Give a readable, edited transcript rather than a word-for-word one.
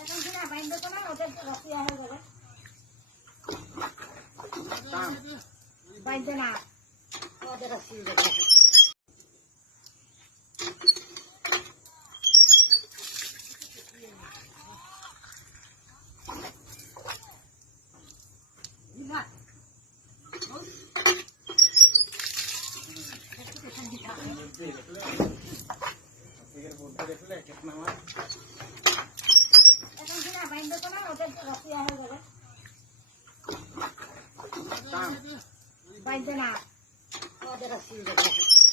এখন কিনা বাইন্দ তো না ওদের রসিয়া হয়ে গেল বাইন্দ না ওদের রসিয়া হয়ে গেল এখন কিনা বাইন্দ তো না ওদের রসিয়া হয়ে গেল বাইন্দ না ওদের রসিয়া হয়ে গেল